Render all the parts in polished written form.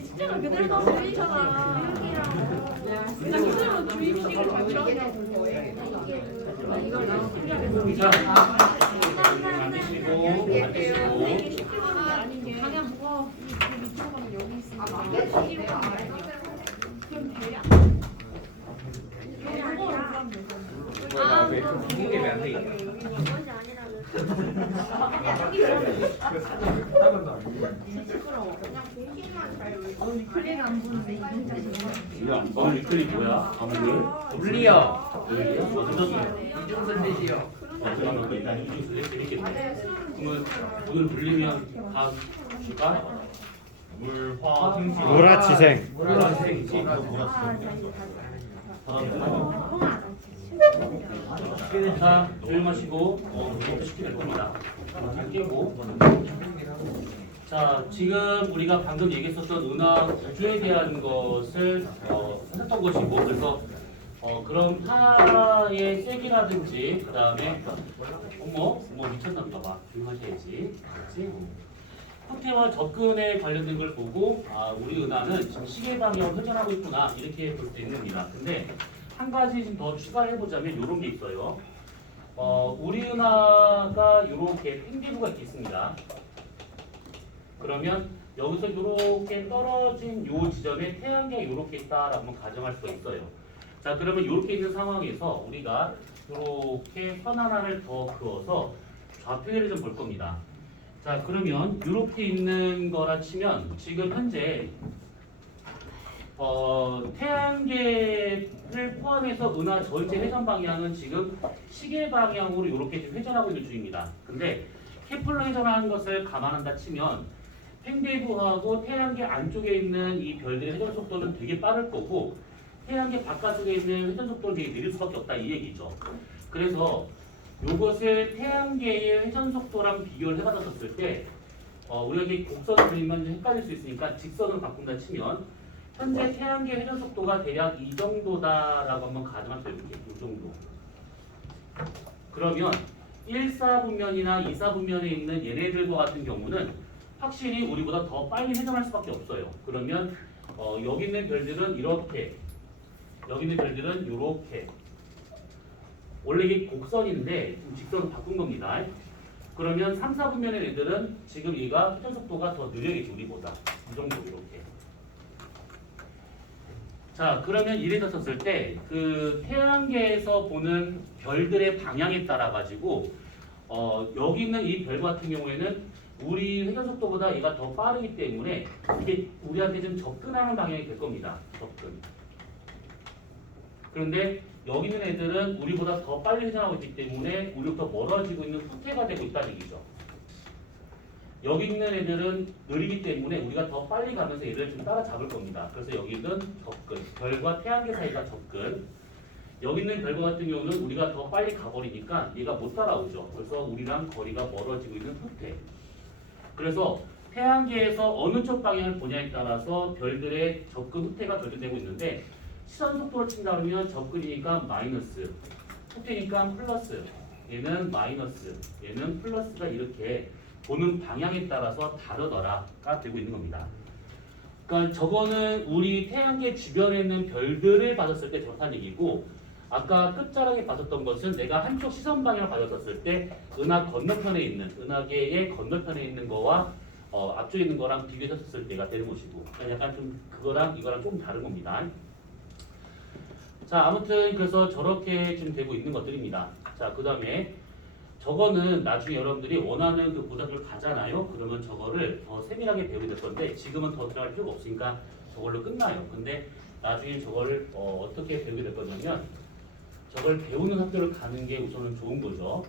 숫자가 그대로 나오면 되잖아. 숫자로 주입식을 맞추라고 거예요. 이걸 자, 앉으시고 방향 뭐 밑으로는 여기 있으니까. 그럼 대략. 이게 왜안 돼? 클릭 안 보는데 야, 너 리플이 뭐야? 아무리 물리요. 이중선 대시요. 그러면 일단 이중선 드리겠네. 그러면 오늘 불리면 다 줄까? 물화생지. 물화치생. 물화생지. 자, 조용하시고 이것도 시키는 겁니다. 끼고. 자, 지금 우리가 방금 얘기했었던 은하 구조에 대한 것을 했었던 것이고, 그래서 그런 파의 세기라든지 그 다음에 어머 미쳤나 보다. 조용하셔야지. 그렇지? 후퇴와 접근에 관련된 걸 보고 우리 은하는 지금 시계 방향으로 회전하고 있구나 이렇게 볼 수 있습니다. 근데 한 가지 좀 더 추가해 보자면 이런 게 있어요. 우리 은하가 이렇게 팽개부가 있겠습니다. 그러면 여기서 이렇게 떨어진 이 지점에 태양계가 이렇게 있다라고 한번 가정할 수가 있어요. 자, 그러면 이렇게 있는 상황에서 우리가 이렇게 선 하나를 더 그어서 좌표를 좀 볼 겁니다. 자, 그러면 이렇게 있는 거라 치면 지금 현재 태양계를 포함해서 은하 전체 회전 방향은 지금 시계 방향으로 이렇게 지금 회전하고 있는 중입니다. 근데 케플러 회전하는 것을 감안한다 치면 팽배부하고 태양계 안쪽에 있는 이 별들의 회전 속도는 되게 빠를 거고 태양계 바깥쪽에 있는 회전 속도는 되게 느릴 수밖에 없다 이 얘기죠. 그래서 이것을 태양계의 회전 속도랑 비교를 해봤었을 때 우리가 이게 곡선을 그리면 헷갈릴 수 있으니까 직선으로 바꾼다 치면 현재 태양계 회전 속도가 대략 이 정도다라고 한번 가정할 수 있게 이 정도. 그러면 1사분면이나 2사분면에 있는 얘네들과 같은 경우는 확실히 우리보다 더 빨리 회전할 수밖에 없어요. 그러면 여기 있는 별들은 이렇게, 여기 있는 별들은 이렇게. 원래 이게 곡선인데 지금 직선으로 바꾼 겁니다. 그러면 3, 4분면의 애들은 지금 얘가 회전 속도가 더 느려야겠죠, 우리보다. 이 정도 이렇게. 자, 그러면 이래서 썼을 때 그 태양계에서 보는 별들의 방향에 따라 가지고 여기 있는 이 별 같은 경우에는 우리 회전 속도보다 얘가 더 빠르기 때문에 이게 우리한테 좀 접근하는 방향이 될 겁니다. 접근. 그런데 여기 있는 애들은 우리보다 더 빨리 회전하고 있기 때문에 우리부터 멀어지고 있는 후퇴가 되고 있다는 얘기죠. 여기 있는 애들은 느리기 때문에 우리가 더 빨리 가면서 얘들을 좀 따라잡을 겁니다. 그래서 여기는 접근, 별과 태양계 사이가 접근. 여기 있는 별과 같은 경우는 우리가 더 빨리 가버리니까 얘가 못 따라오죠. 그래서 우리랑 거리가 멀어지고 있는 후퇴. 그래서 태양계에서 어느 쪽 방향을 보냐에 따라서 별들의 접근 후퇴가 결정되고 있는데 시선 속도를 친다면 접근이니까 마이너스, 후퇴니까 플러스, 얘는 마이너스, 얘는 플러스가 이렇게 보는 방향에 따라서 다르더라가 되고 있는 겁니다. 그러니까 저거는 우리 태양계 주변에 있는 별들을 봤었을 때 저렇다는 얘기고 아까 끝자락에 봤었던 것은 내가 한쪽 시선 방향을 가졌었을 때 은하 건너편에 있는 은하계의 건너편에 있는 거와 앞쪽에 있는 거랑 비교했었을 때가 되는 것이고 그러니까 약간 좀 그거랑 이거랑 조금 다른 겁니다. 자, 아무튼 그래서 저렇게 좀 되고 있는 것들입니다. 자, 그 다음에 저거는 나중에 여러분들이 원하는 그 고등학교를 가잖아요. 그러면 저거를 더 세밀하게 배우게 될 건데 지금은 더 들어갈 필요가 없으니까 저걸로 끝나요. 근데 나중에 저거를 어떻게 배우게 될 거냐면 저걸 배우는 학교를 가는 게 우선은 좋은 거죠.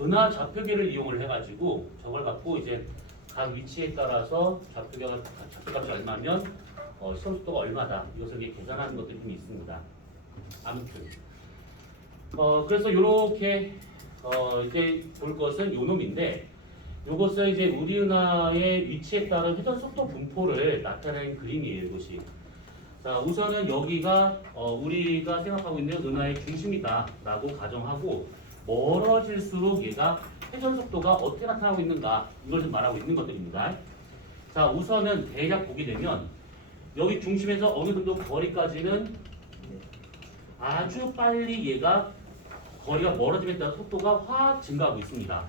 은하 좌표계를 이용을 해가지고 저걸 갖고 이제 각 위치에 따라서 좌표값이 얼마면 시선 속도가 얼마다 이것을 이제 계산하는 것들이 좀 있습니다. 아무튼 그래서 이렇게 이제 볼 것은 요 놈인데 요것은 이제 우리 은하의 위치에 따른 회전 속도 분포를 나타내는 그림이에요. 이것이. 자, 우선은 여기가 우리가 생각하고 있는 은하의 중심이다라고 가정하고 멀어질수록 얘가 회전 속도가 어떻게 나타나고 있는가 이걸 좀 말하고 있는 것들입니다. 자, 우선은 대략 보게 되면 여기 중심에서 어느 정도 거리까지는 아주 빨리 얘가 거리가 멀어지면 따라 속도가 확 증가하고 있습니다.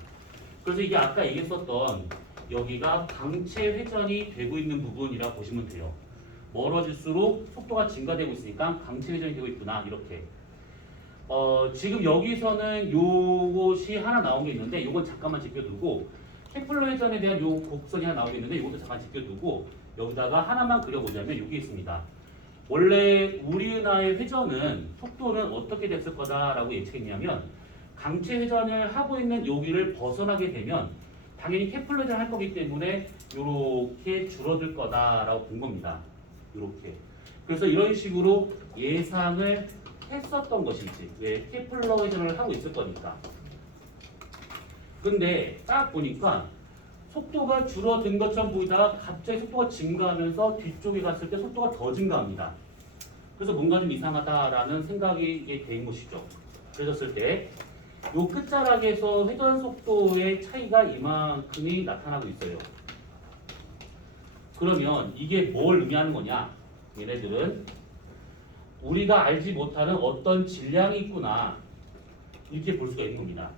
그래서 이게 아까 얘기했었던 여기가 강체 회전이 되고 있는 부분이라 보시면 돼요. 멀어질수록 속도가 증가되고 있으니까 강체 회전이 되고 있구나 이렇게. 지금 여기서는 요것이 하나 나온 게 있는데 요건 잠깐만 지켜두고 케플러 회전에 대한 요 곡선이 하나 나오고 있는데 요것도 잠깐 지켜두고 여기다가 하나만 그려보자면 여기 있습니다. 원래 우리 은하의 회전은 속도는 어떻게 됐을 거다라고 예측했냐면 강체 회전을 하고 있는 여기를 벗어나게 되면 당연히 케플러 회전을 할 거기 때문에 이렇게 줄어들 거다라고 본 겁니다. 이렇게. 그래서 이런 식으로 예상을 했었던 것이지. 왜? 케플러 회전을 하고 있을 거니까. 근데 딱 보니까 속도가 줄어든 것처럼 보이다가 갑자기 속도가 증가하면서 뒤쪽에 갔을 때 속도가 더 증가합니다. 그래서 뭔가 좀 이상하다라는 생각이 된 것이죠. 그랬을 때 요 끝자락에서 회전 속도의 차이가 이만큼이 나타나고 있어요. 그러면 이게 뭘 의미하는 거냐? 얘네들은 우리가 알지 못하는 어떤 질량이 있구나 이렇게 볼 수가 있는 겁니다.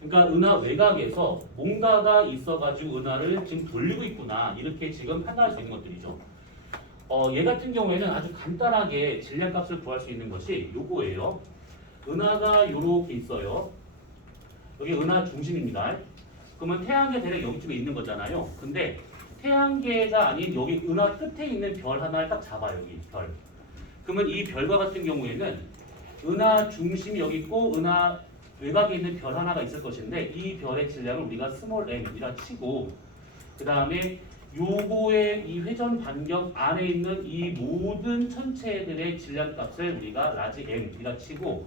그러니까 은하 외곽에서 뭔가가 있어가지고 은하를 지금 돌리고 있구나 이렇게 지금 판단할 수 있는 것들이죠. 얘 같은 경우에는 아주 간단하게 질량값을 구할 수 있는 것이 요거예요. 은하가 이렇게 있어요. 여기 은하 중심입니다. 그러면 태양계 대략 여기쯤에 있는 거잖아요. 근데 태양계가 아닌 여기 은하 끝에 있는 별 하나를 딱 잡아요. 여기 별. 그러면 이 별과 같은 경우에는 은하 중심이 여기 있고 은하 외곽에 있는 별 하나가 있을 것인데 이 별의 질량을 우리가 스몰 m이라 치고 그 다음에 요거의 이 회전 반경 안에 있는 이 모든 천체들의 질량값을 우리가 라지 m이라 치고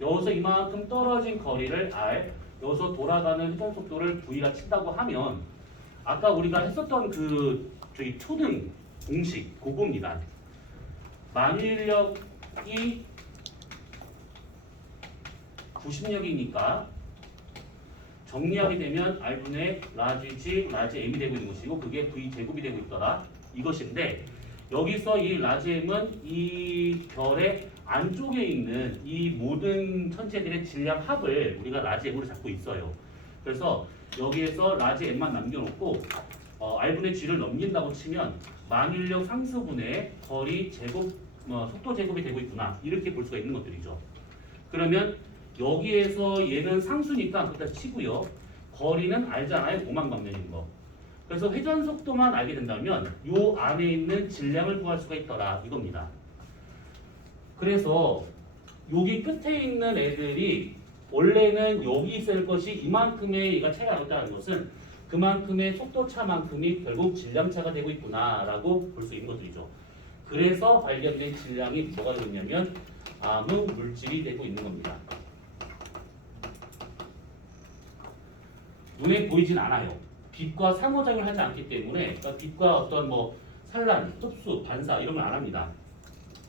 여기서 이만큼 떨어진 거리를 r 여기서 돌아가는 회전 속도를 v라 친다고 하면 아까 우리가 했었던 그 저희 초등 공식 그겁니다. 만유인력이 90력이니까 정리하게 되면 R분의 라지 G, 라지 M이 되고 있는 것이고 그게 V 제곱이 되고 있더라 이것인데 여기서 이 라지 M은 이 별의 안쪽에 있는 이 모든 천체들의 질량 합을 우리가 라지 M으로 잡고 있어요. 그래서 여기에서 라지 M만 남겨놓고 R분의 G를 넘긴다고 치면 만유인력 상수분의 거리 제곱, 속도 제곱이 되고 있구나 이렇게 볼 수가 있는 것들이죠. 그러면 여기에서 얘는 상수니까 그다 치고요. 거리는 알잖아요. 오만방면인 거. 그래서 회전 속도만 알게 된다면 요 안에 있는 질량을 구할 수가 있더라 이겁니다. 그래서 여기 끝에 있는 애들이 원래는 여기 있을 것이 이만큼의 얘가 차이가 나다는 것은 그만큼의 속도차만큼이 결국 질량차가 되고 있구나라고 볼 수 있는 것들이죠. 그래서 발견된 질량이 뭐가 되고 있냐면 암흑 물질이 되고 있는 겁니다. 눈에 보이진 않아요. 빛과 상호작용을 하지 않기 때문에 그러니까 빛과 어떤 뭐 산란, 흡수, 반사 이런 걸 안 합니다.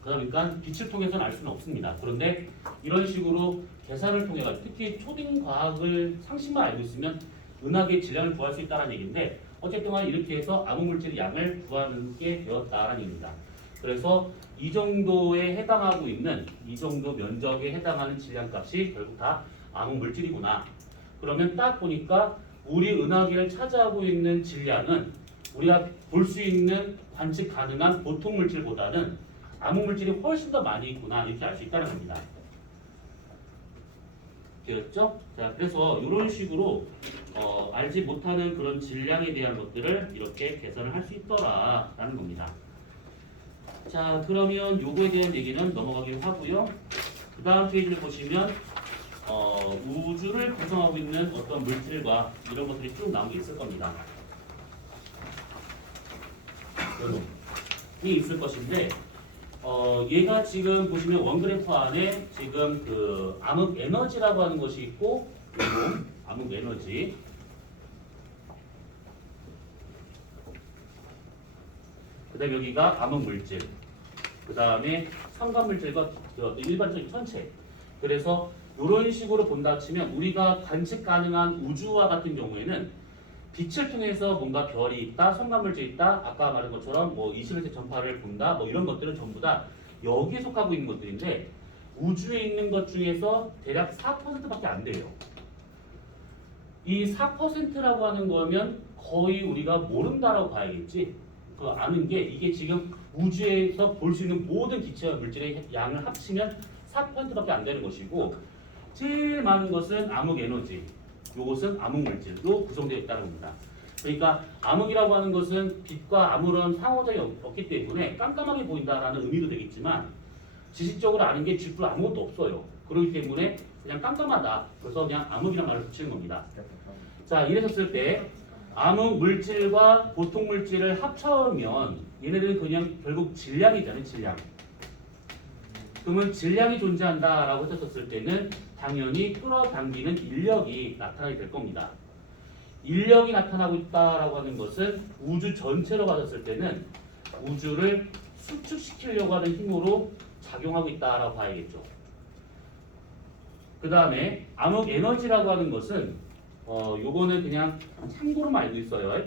그러니까 빛을 통해서는 알 수는 없습니다. 그런데 이런 식으로 계산을 통해 가지고 특히 초딩 과학을 상식만 알고 있으면 은하계의 질량을 구할 수 있다는 얘기인데 어쨌든 간에 이렇게 해서 암흑물질의 양을 구하는 게 되었다는 얘기입니다. 그래서 이 정도에 해당하고 있는 이 정도 면적에 해당하는 질량값이 결국 다 암흑물질이구나. 그러면 딱 보니까 우리 은하계를 차지하고 있는 질량은 우리가 볼 수 있는 관측 가능한 보통 물질보다는 암흑물질이 훨씬 더 많이 있구나 이렇게 알 수 있다는 겁니다. 되었죠? 자, 그래서 이런 식으로 알지 못하는 그런 질량에 대한 것들을 이렇게 계산을 할 수 있더라라는 겁니다. 자, 그러면 요거에 대한 얘기는 넘어가기로 하고요. 그 다음 페이지를 보시면 우주를 구성하고 있는 어떤 물질과 이런 것들이 쭉 나온 게 있을 겁니다. 이 있을 것인데 얘가 지금 보시면 원그래프 안에 지금 그 암흑 에너지라고 하는 것이 있고 그리고 암흑 에너지 그 다음에 여기가 암흑 물질 그 다음에 삼각 물질과 일반적인 천체 그래서 이런 식으로 본다 치면 우리가 관측 가능한 우주와 같은 경우에는 빛을 통해서 뭔가 별이 있다, 성간물질이 있다, 아까 말한 것처럼 뭐 21세 전파를 본다, 뭐 이런 것들은 전부 다 여기에 속하고 있는 것들인데 우주에 있는 것 중에서 대략 4%밖에 안 돼요. 이 4%라고 하는 거면 거의 우리가 모른다라고 봐야겠지. 그 아는 게 이게 지금 우주에서 볼 수 있는 모든 기체와 물질의 양을 합치면 4%밖에 안 되는 것이고 제일 많은 것은 암흑 에너지, 이것은 암흑 물질로 구성되어 있다는 겁니다. 그러니까 암흑이라고 하는 것은 빛과 아무런 상호작용이 없기 때문에 깜깜하게 보인다라는 의미도 되겠지만 지식적으로 아는 게 쥐뿔 아무것도 없어요. 그렇기 때문에 그냥 깜깜하다. 그래서 그냥 암흑이라는 말을 붙이는 겁니다. 자, 이랬었을 때 암흑 물질과 보통 물질을 합쳐면 얘네들은 그냥 결국 질량이잖아요. 질량. 그러면 질량이 존재한다라고 했었을 때는 당연히 끌어당기는 인력이 나타나게 될 겁니다. 인력이 나타나고 있다라고 하는 것은 우주 전체로 봤을 때는 우주를 수축시키려고 하는 힘으로 작용하고 있다라고 봐야겠죠. 그 다음에 암흑 에너지라고 하는 것은 요거는 그냥 참고로만 알고 있어요.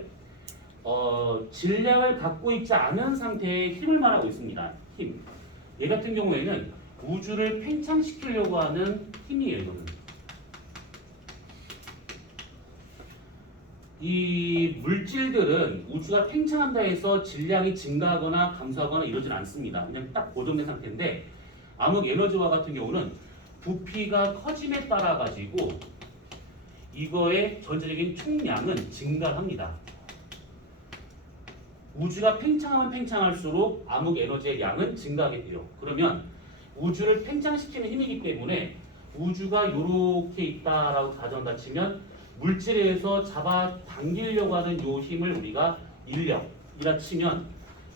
질량을 갖고 있지 않은 상태의 힘을 말하고 있습니다. 힘. 얘 같은 경우에는 우주를 팽창시키려고 하는 힘이에요. 이거는. 이 물질들은 우주가 팽창한다 해서 질량이 증가하거나 감소하거나 이러진 않습니다. 그냥 딱 고정된 상태인데 암흑 에너지와 같은 경우는 부피가 커짐에 따라 가지고 이거의 전체적인 총량은 증가합니다. 우주가 팽창하면 팽창할수록 암흑 에너지의 양은 증가하게 돼요. 그러면 우주를 팽창시키는 힘이기 때문에 우주가 이렇게 있다라고 가정한다 치면 물질에 의해서 잡아당기려고 하는 요 힘을 우리가 인력이라 치면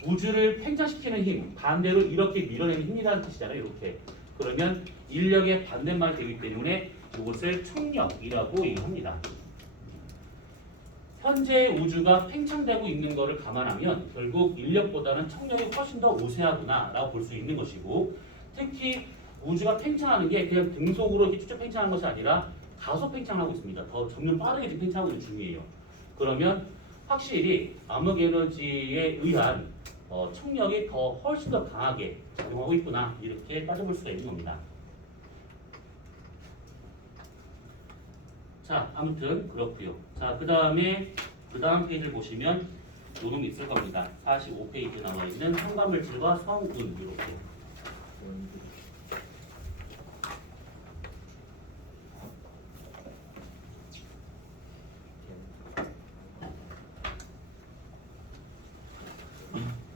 우주를 팽창시키는 힘, 반대로 이렇게 밀어내는 힘이라는 뜻이잖아요. 이렇게. 그러면 인력의 반대말이 되기 때문에 이것을 총력이라고 얘기합니다. 현재 우주가 팽창되고 있는 것을 감안하면 결국 인력보다는 청력이 훨씬 더 우세하구나 라고 볼 수 있는 것이고 특히 우주가 팽창하는 게 그냥 등속으로 이렇게 쭉쭉 팽창하는 것이 아니라 가속 팽창하고 있습니다. 더 점점 빠르게 지금 팽창하고 있는 중이에요. 그러면 확실히 암흑 에너지에 의한 청력이 더 훨씬 더 강하게 작용하고 있구나 이렇게 따져볼 수가 있는 겁니다. 자, 아무튼 그렇고요. 자, 그 다음 페이지를 보시면 요런 게 있을 겁니다. 45페이지에 나와 있는 성간물질과 성운 이렇게.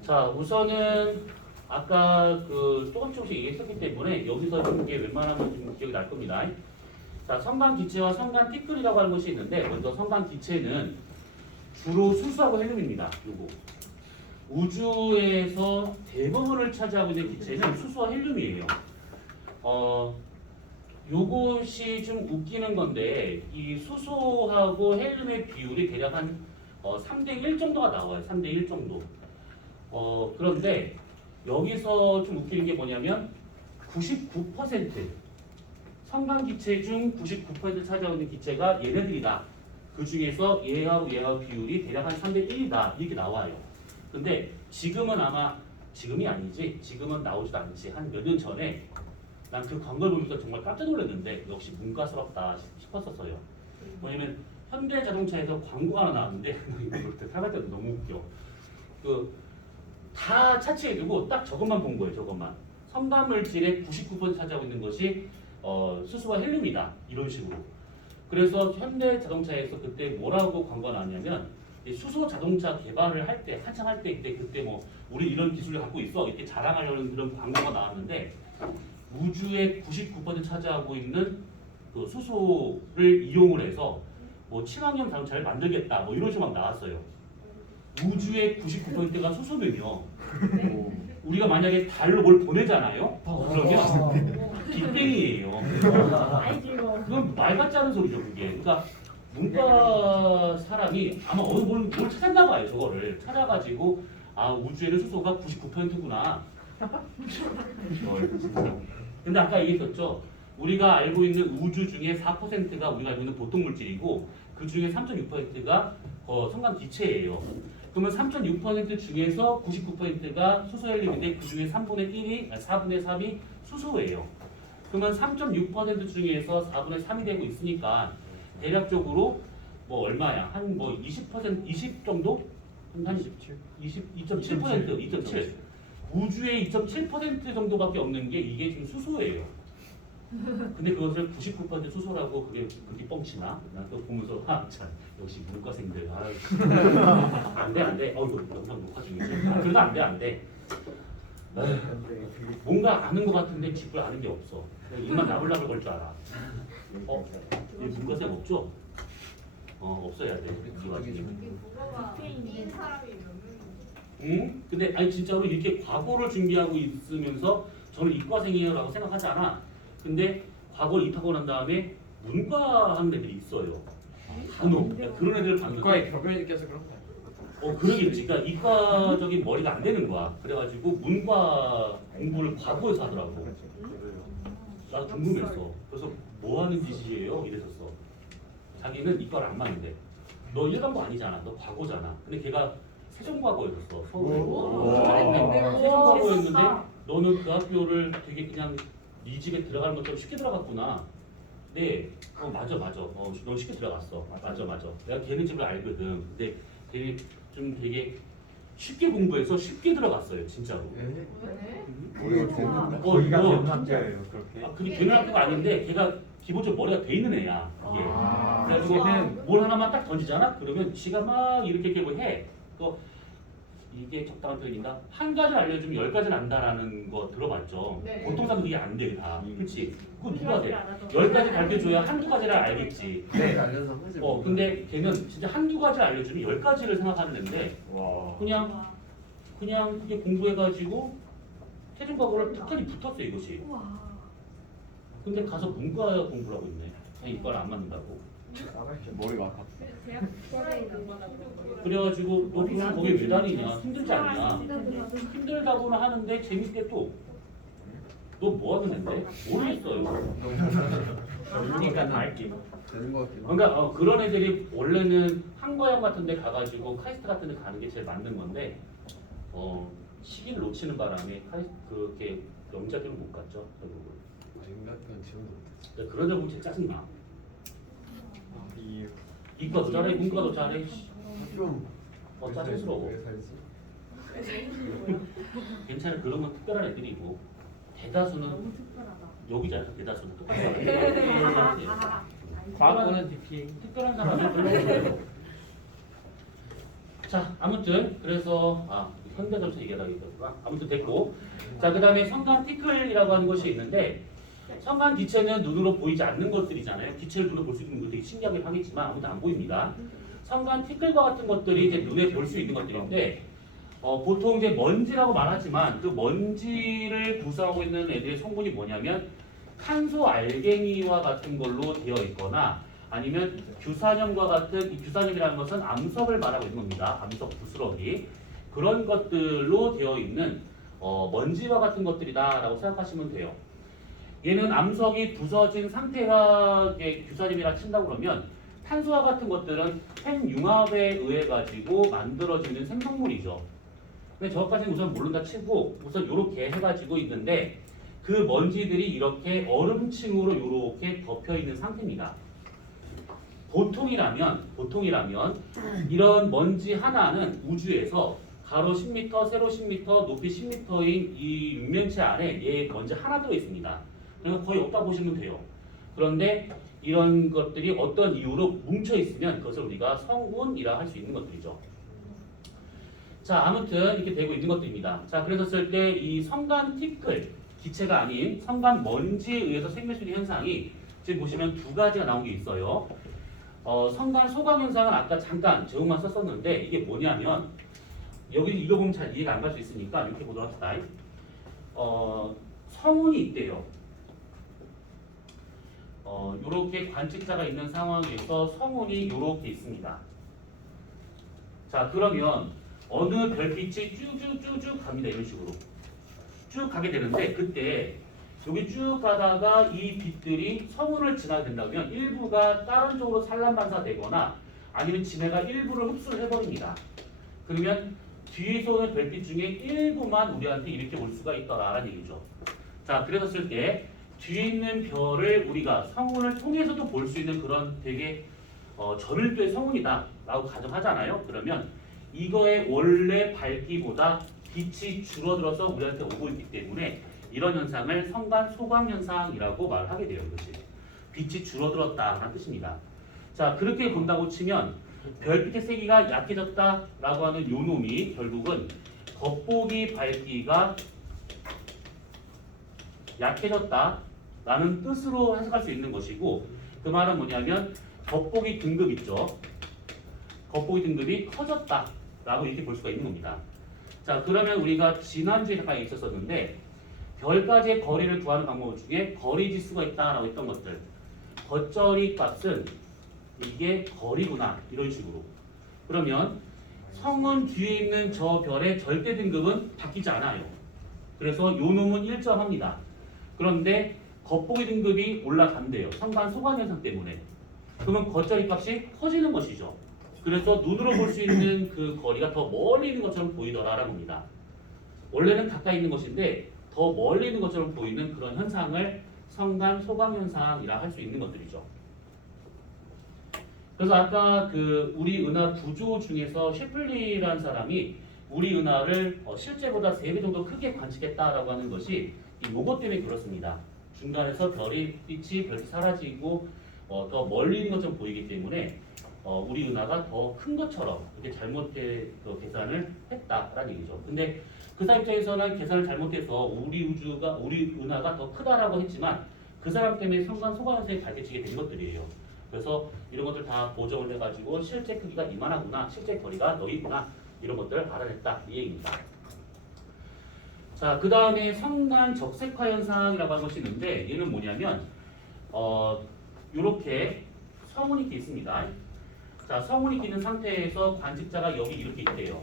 자, 우선은 아까 조금씩 얘기했었기 때문에 여기서 좀 이게 웬만하면 좀 기억이 날 겁니다. 자, 성간 기체와 성간 티끌이라고 하는 것이 있는데 먼저 성간 기체는 주로 수소하고 헬륨입니다. 요거. 우주에서 대부분을 차지하고 있는 기체는 수소와 헬륨이에요. 요것이 좀 웃기는 건데 이 수소하고 헬륨의 비율이 대략 한 3대 1 정도가 나와요. 3대 1 정도. 그런데 여기서 좀 웃기는 게 뭐냐면 99% 성간 기체 중 99% 차지하고 있는 기체가 얘네들이다. 그 중에서 얘하고 비율이 대략 한 3대 1이다. 이렇게 나와요. 근데 지금은 아마 지금이 아니지. 지금은 나오지도 않지. 한 몇 년 전에 난 그 광고를 보면서 정말 깜짝 놀랐는데 역시 문과스럽다 싶었었어요. 뭐냐면 현대자동차에서 광고가 하나 나왔는데 이걸 때 사갈 때도 너무 웃겨. 다 차치해두고 딱 저것만 본 거예요. 저것만. 성간물질의 99% 차지하고 있는 것이 수소와 헬륨이다. 이런 식으로. 그래서 현대자동차에서 그때 뭐라고 광고가 나왔냐면 수소 자동차 개발을 할 때 한창 할 때 그때 뭐 우리 이런 기술을 갖고 있어 이렇게 자랑하려는 그런 광고가 나왔는데 우주의 99% 차지하고 있는 그 수소를 이용을 해서 뭐 친환경 자동차를 만들겠다 뭐 이런 식으로 막 나왔어요. 우주의 99%가 수소면요. 우리가 만약에 달로 뭘 보내잖아요. 그러면 빅뱅이에요. 그건 말 같지 않은 소리죠, 그게. 그러니까 문과 사람이 아마 뭘 찾았나 봐요, 저거를. 찾아가지고 아, 우주에는 수소가 99%구나. 근데 아까 얘기했었죠. 우리가 알고 있는 우주 중에 4%가 우리가 알고 있는 보통 물질이고 그 중에 3.6%가 성간 기체예요. 그러면 3.6% 중에서 99%가 수소 헬륨인데 그 중에 3분의 1이 4분의 3이 수소예요. 그러면 3.6% 중에서 4분의 3이 되고 있으니까 대략적으로 뭐 얼마야? 한 뭐 20% 20 정도? 한 2.7%, 2.7. 우주의 2.7% 정도밖에 없는 게 이게 지금 수소예요. 근데 그것을 99% 수소라고 그게 그렇게 뻥치나? 난 또 보면서 참 역시 문과생들 안돼 이거 영상 녹화 중이지. 그래도 안돼 뭔가 아는 것 같은데 짚을 아는 게 없어. 입만 나불나불 걸 줄 알아. 얘 문과생 없죠? 없어야 돼. 이 와중에. 이게 국어가 인 사람이 몇 명이지? 응? 근데 아니 진짜로 이렇게 과거를 준비하고 있으면서 저는 이과생이에요라고 생각하지 않아. 근데 과거를 입학하고 난 다음에 문과 하는 애들이 있어요. 간혹 그런 애들 봤는데 국가의 벽을 느껴서 그런 거야. 그러겠지. 그러니까 이과적인 머리가 안 되는 거야. 그래가지고 문과 공부를 과거에서 하더라고. 나도 궁금했어. 그래서 뭐 하는 짓이에요? 이랬었어. 자기는 이과를 안 맞는데 너 일반고 아니잖아. 너 과거잖아. 근데 걔가 세종과거였어. 서울에. 세종과거였는데 너는 그 학교를 되게 그냥 네 집에 들어가는 것처럼 쉽게 들어갔구나. 네, 맞아. 넌 쉽게 들어갔어. 맞아. 내가 걔네 집을 알거든. 근데 걔네 좀 되게 쉽게 공부해서 쉽게 들어갔어요, 진짜로. 네? 거기가 뭐, 학교예요 그렇게? 그게 되는 학교가 아닌데 걔가 기본적으로 머리가 돼 있는 애야. 이게. 그래가지고 걔는 뭘 하나만 딱 던지잖아. 그러면 지가 막 이렇게 뭐 해. 또 이게 적당한 표현인가? 한 가지를 알려주면 10가지를 안다라는 거 들어봤죠? 네. 보통 사람들 그게 안 돼, 다. 그렇지? 그거 누가 돼? 10가지 가르쳐줘야 한두 가지를 알겠지. 네, 알려서 하지. 근데 걔는 진짜 한두 가지를 알려주면 10가지를 생각하는 애인데 와. 그냥 그게 공부해가지고 세종과거를 탁하니 붙었어 이것이. 근데 가서 문과 공부를 하고 있네. 그냥 이과를 안 맞는다고. 머리가 아파. 대학 프라이 남마다 그런 거예요. 그래가지고 너 무슨 거기 왜 다니냐? 힘들지 않냐? 힘들다고는 하는데 재밌게 또. 너 뭐 하는 앤데? 모르겠어요. 그러니까 다 알게. 되는 거 같긴 해. 그러니까 그런 애들이 원래는 한과형 같은 데 가가지고 카이스트 같은 데 가는 게 제일 맞는 건데 시기를 놓치는 바람에 그렇게 영자들은 못 갔죠 결국은. 생각은 지원 못했어. 근데 그런 데 보면 진짜 짜증나. 이 이과도 잘해, 문과도 잘해. 좀 짜증스러워. 왜 살지? 괜찮아. 그런 건 특별한 애들이고 대다수는 너무 특별하다. 여기잖아. 대다수는 똑같아. 과거는 DP. 특별한 사람은 별로 없어요. 자, 아무튼 그래서 현대점수 얘기하다기보다 아무튼 됐고, 자 그다음에 성간 티클이라고 하는 것이 있는데 성간 기체는 눈으로 보이지 않는 것들이잖아요. 기체를 눈으로 볼 수 있는 거 되게 신기하긴 하겠지만 아무도 안 보입니다. 성간 티클과 같은 것들이 이제 눈에 볼 수 있는 것들인데 보통 이제 먼지라고 말하지만 그 먼지를 구성하고 있는 애들의 성분이 뭐냐면 탄소 알갱이와 같은 걸로 되어 있거나 아니면 규산염과 같은 이 규산염이라는 것은 암석을 말하고 있는 겁니다. 암석 부스러기 그런 것들로 되어 있는 먼지와 같은 것들이다라고 생각하시면 돼요. 얘는 암석이 부서진 상태가 규산염이라 친다고 그러면 탄소와 같은 것들은 핵융합에 의해 가지고 만들어지는 생성물이죠. 근데 저것까지는 우선 모른다 치고 우선 이렇게 해가지고 있는데 그 먼지들이 이렇게 얼음층으로 이렇게 덮여 있는 상태입니다. 보통이라면 이런 먼지 하나는 우주에서 가로 10m, 세로 10m, 높이 10m인 이 육면체 안에 얘 먼지 하나 들어 있습니다. 그러니까 거의 없다 보시면 돼요. 그런데 이런 것들이 어떤 이유로 뭉쳐 있으면 그것을 우리가 성운이라 할 수 있는 것들이죠. 자, 아무튼 이렇게 되고 있는 것들입니다. 자, 그랬었을 때 이 성간 티클, 기체가 아닌 성간 먼지에 의해서 생길 수 있는 현상이 지금 보시면 두 가지가 나온 게 있어요. 성간 소강 현상은 아까 잠깐 제목만 썼었는데 이게 뭐냐면 여기 읽어보면 잘 이해가 안 갈 수 있으니까 이렇게 보도록 합시다. 성운이 있대요. 요렇게 관측자가 있는 상황에서 성운이 요렇게 있습니다. 자, 그러면 어느 별빛이 쭉쭉쭉쭉 갑니다. 이런 식으로 쭉 가게 되는데 그때 여기 쭉 가다가 이 빛들이 성운을 지나게 된다면 일부가 다른 쪽으로 산란반사되거나 아니면 지네가 일부를 흡수를 해버립니다. 그러면 뒤에서 오는 별빛 중에 일부만 우리한테 이렇게 올 수가 있더라라는 얘기죠. 자, 그랬을 때 뒤에 있는 별을 우리가 성운을 통해서도 볼 수 있는 그런 되게 전율도의 성운이다 라고 가정하잖아요. 그러면 이거의 원래 밝기보다 빛이 줄어들어서 우리한테 오고 있기 때문에 이런 현상을 성간 소강 현상이라고 말하게 돼요. 이것이 빛이 줄어들었다는 뜻입니다. 자, 그렇게 본다고 치면 별빛의 세기가 약해졌다라고 하는 요 놈이 결국은 겉보기 밝기가 약해졌다라는 뜻으로 해석할 수 있는 것이고, 그 말은 뭐냐면 겉보기 등급 있죠. 겉보기 등급이 커졌다라고 이렇게 볼 수가 있는 겁니다. 자, 그러면 우리가 지난주에 잠깐 있었었는데 별까지의 거리를 구하는 방법 중에 거리 지수가 있다라고 했던 것들, 겉절이 값은 이게 거리구나 이런 식으로. 그러면 성운 뒤에 있는 저 별의 절대 등급은 바뀌지 않아요. 그래서 요 놈은 일정합니다. 그런데 겉보기 등급이 올라간대요. 성간 소관 현상 때문에. 그러면 겉절이 값이 커지는 것이죠. 그래서 눈으로 볼 수 있는 그 거리가 더 멀리 있는 것처럼 보이더라라는 겁니다. 원래는 가까이 있는 것인데 더 멀리 있는 것처럼 보이는 그런 현상을 성간 소강 현상이라 할 수 있는 것들이죠. 그래서 아까 그 우리 은하 구조 중에서 셰플리라는 사람이 우리 은하를 실제보다 3배 정도 크게 관측했다라고 하는 것이 이 요거 때문에 그렇습니다. 중간에서 별빛이 사라지고 더 멀리 있는 것처럼 보이기 때문에 우리 은하가 더 큰 것처럼 이렇게 잘못된 계산을 했다라는 얘기죠. 근데 그 사람 입장에서는 계산을 잘못해서 우리 은하가 더 크다라고 했지만 그 사람 때문에 성간 소관 현상이 밝혀지게 된 것들이에요. 그래서 이런 것들 다 보정을 해가지고 실제 크기가 이만하구나, 실제 거리가 너희구나 이런 것들을 알아냈다 이 얘기입니다. 자, 그 다음에 성간 적색화 현상이라고 하는 것이 있는데 얘는 뭐냐면 이렇게 성운이 끼 있습니다. 자, 성운이 끼는 상태에서 관측자가 여기 이렇게 있대요.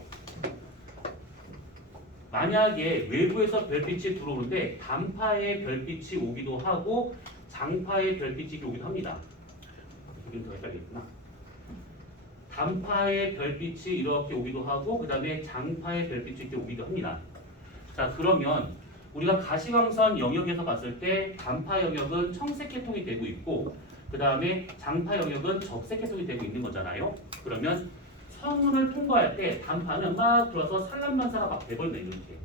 만약에 외부에서 별빛이 들어오는데 단파의 별빛이 오기도 하고 장파의 별빛이 오기도 합니다. 여기는 더 헷갈리겠구나. 단파의 별빛이 이렇게 오기도 하고 그 다음에 장파의 별빛이 이렇게 오기도 합니다. 자, 그러면 우리가 가시광선 영역에서 봤을 때 단파 영역은 청색 계통이 되고 있고 그 다음에 장파 영역은 적색 계통이 되고 있는 거잖아요. 그러면 성운을 통과할 때 단파는 막 들어와서 산란반사가 막 돼버린다 이렇게.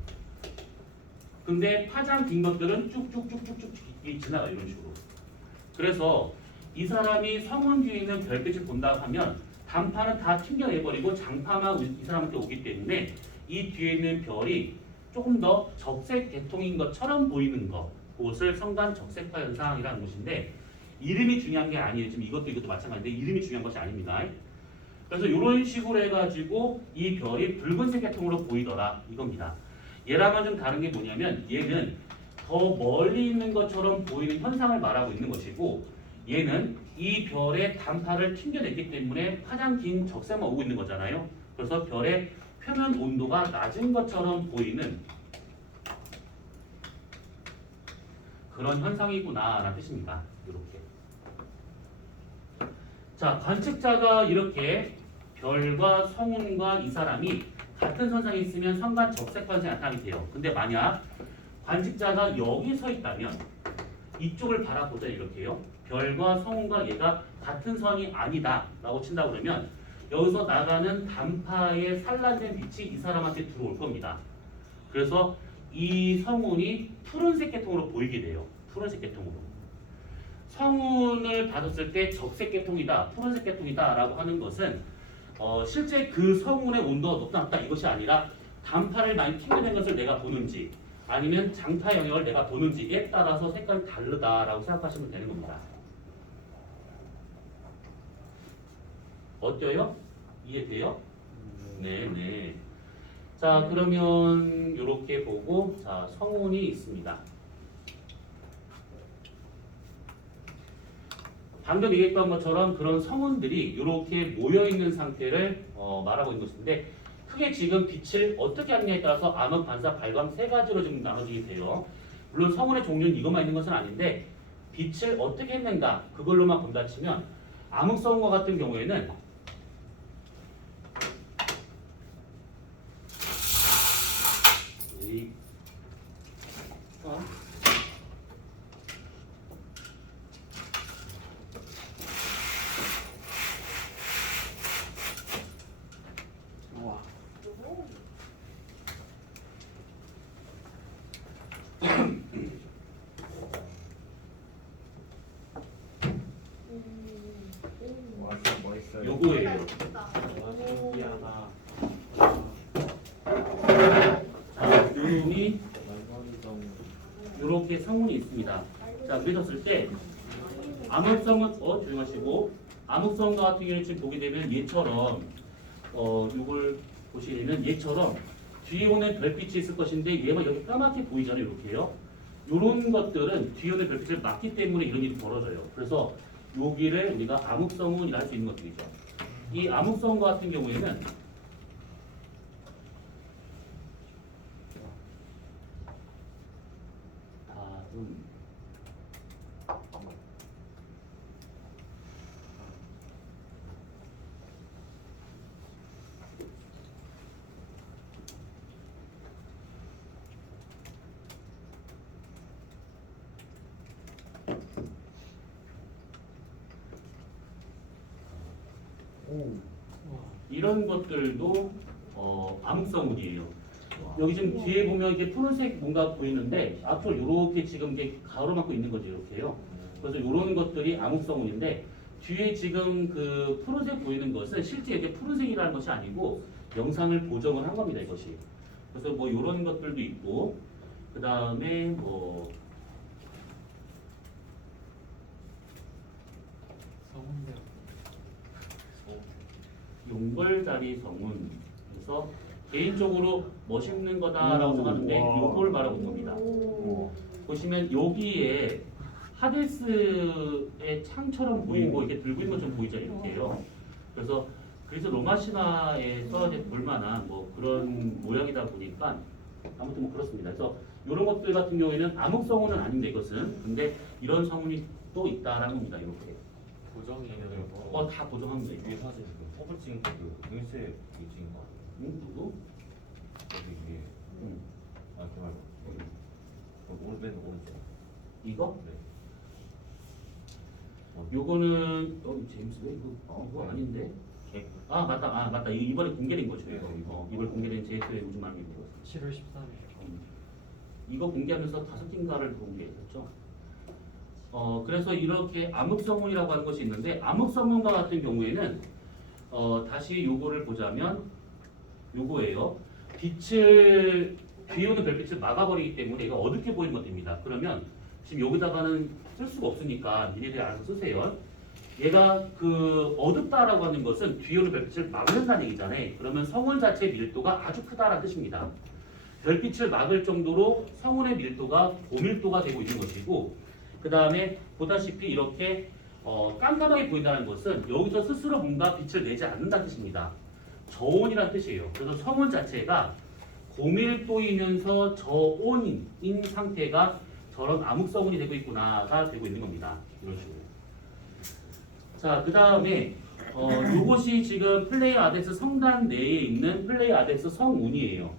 근데 파장 긴 것들은 쭉쭉쭉쭉쭉 지나가 이런 식으로. 그래서 이 사람이 성운 뒤에 있는 별빛을 본다고 하면 단파는 다 튕겨내버리고 장파만 이 사람한테 오기 때문에 이 뒤에 있는 별이 조금 더 적색 계통인 것처럼 보이는 것, 그것을 성간 적색화 현상이라는 것인데 이름이 중요한 게 아니에요. 지금 이것도 마찬가지인데 이름이 중요한 것이 아닙니다. 그래서 이런 식으로 해가지고 이 별이 붉은색 계통으로 보이더라 이겁니다. 얘랑은 좀 다른 게 뭐냐면 얘는 더 멀리 있는 것처럼 보이는 현상을 말하고 있는 것이고 얘는 이 별의 단파를 튕겨냈기 때문에 파장 긴 적색만 오고 있는 거잖아요. 그래서 별의 표면 온도가 낮은 것처럼 보이는 그런 현상이구나 라는 뜻입니다. 이렇게. 자, 관측자가 이렇게 별과 성운과 이 사람이 같은 선상에 있으면 성간 적색화 현상이 나타나게 돼요. 근데 만약 관측자가 여기 서 있다면 이쪽을 바라보자 이렇게요. 별과 성운과 얘가 같은 선이 아니다 라고 친다고 그러면 여기서 나가는 단파의 산란된 빛이 이 사람한테 들어올 겁니다. 그래서 이 성운이 푸른색 계통으로 보이게 돼요. 푸른색 계통으로. 성운을 받았을 때 적색 계통이다, 푸른색 계통이다 라고 하는 것은 실제 그 성운의 온도가 높다 낮다 이것이 아니라 단파를 많이 튕겨낸 것을 내가 보는지 아니면 장파 영역을 내가 보는지에 따라서 색깔이 다르다라고 생각하시면 되는 겁니다. 어때요? 이해돼요? 네네. 자, 그러면 이렇게 보고 자, 성운이 있습니다. 방금 얘기했던 것처럼 그런 성운들이 이렇게 모여있는 상태를 말하고 있는 것인데 크게 지금 빛을 어떻게 하느냐에 따라서 암흑, 반사, 발광 세 가지로 지금 나눠지게 돼요. 물론 성운의 종류는 이것만 있는 것은 아닌데 빛을 어떻게 했는가 그걸로만 본다 치면 암흑성운과 같은 경우에는 이 우와. 와, 진짜 멋있어요. 요거예요. 오. 신기하다. 자, 요놈이 완성성. 이렇게 성운이 있습니다. 자, 그러셨을 때 암흑성은 조용하시고 암흑성과 같은 경우는 지금 보게 되면 얘처럼 요걸 보시면 얘처럼 뒤에 오는 별빛이 있을 것인데 얘만 여기 까맣게 보이잖아요. 이렇게요. 요런 것들은 뒤에 오는 별빛을 막기 때문에 이런 일이 벌어져요. 그래서 여기를 우리가 암흑성운이라 할 수 있는 것들이죠. 이 암흑성과 같은 경우에는 오. 이런 것들도 암흑성운이에요. 여기 지금 뒤에 보면 이게 푸른색 뭔가 보이는데 앞으로 이렇게 지금 이게 가로막고 있는 거죠. 이렇게요. 그래서 이런 것들이 암흑성운인데 뒤에 지금 그 푸른색 보이는 것은 실제 이게 푸른색이라는 것이 아니고 영상을 보정을 한 겁니다. 이것이. 그래서 뭐 이런 것들도 있고 그 다음에 뭐 성운대요. 용벌자리 성운. 그래서 개인적으로 멋있는 거다라고 오, 생각하는데 와. 요걸 말하고 있는 겁니다. 우와. 보시면 여기에 하데스의 창처럼 보이고 이렇게 들고 있는 것좀 보이죠 이렇게요. 그래서 로마 신화에 써져 볼 만한 뭐 그런 모양이다 보니까 아무튼 뭐 그렇습니다. 그래서 이런 것들 같은 경우에는 암흑성운은 아닌데 이것은 근데 이런 성운이 또 있다라는 겁니다. 이렇게 고정이에요. 다 보정합니다. 이게. 위에 사진 그 퍼블 찍은 그 은색 그 찍은 거 누구? 여기 위에 아그 말고 맨 오른쪽 이거? 네. 요거는 제임스 왜 이거 아닌데? 개- 아 맞다 이거 이번에 공개된 거죠. 네, 이거. 이번 공개된 제임스의 우주 만기 거. 7월 13일. 이거 공개하면서 5개인가를 공개했었죠. 그래서 이렇게 암흑성운이라고 하는 것이 있는데 암흑성운과 같은 경우에는 다시 요거를 보자면 요거예요. 빛을 뒤에 오는 별빛을 막아버리기 때문에 이거 어둡게 보이는 것입니다. 그러면 지금 여기다가는 쓸 수가 없으니까 니네들이 알아서 쓰세요. 얘가 그 어둡다라고 하는 것은 뒤에 오는 별빛을 막는다는 얘기잖아요. 그러면 성운 자체의 밀도가 아주 크다라는 뜻입니다. 별빛을 막을 정도로 성운의 밀도가 고밀도가 되고 있는 것이고 그 다음에 보다시피 이렇게 깜깜하게 보인다는 것은 여기서 스스로 뭔가 빛을 내지 않는다는 뜻입니다. 저온이라는 뜻이에요. 그래서 성운 자체가 고밀도이면서 저온인 상태가 저런 암흑성운이 되고 있구나가 되고 있는 겁니다. 이런 식으로. 자, 그 다음에 이것이 지금 플레이아데스 성단 내에 있는 플레이아데스 성운이에요.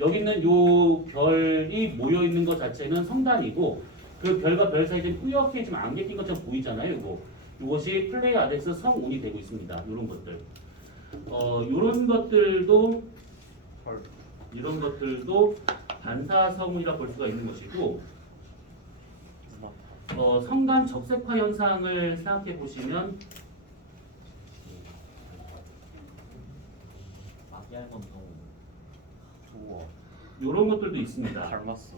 여기 있는 요 별이 모여 있는 것 자체는 성단이고 그 별과 별 사이에 뿌옇게 좀 안개 낀 것처럼 보이잖아요. 이것이 플레이아데스 성운이 되고 있습니다. 이런 것들. 이런 것들도 헐. 이런 것들도 반사성운이라 볼 수가 있는 것이고 성단 적색화 현상을 생각해 보시면 마피아의 검성 우와. 이런 것들도 있습니다. 닮았어.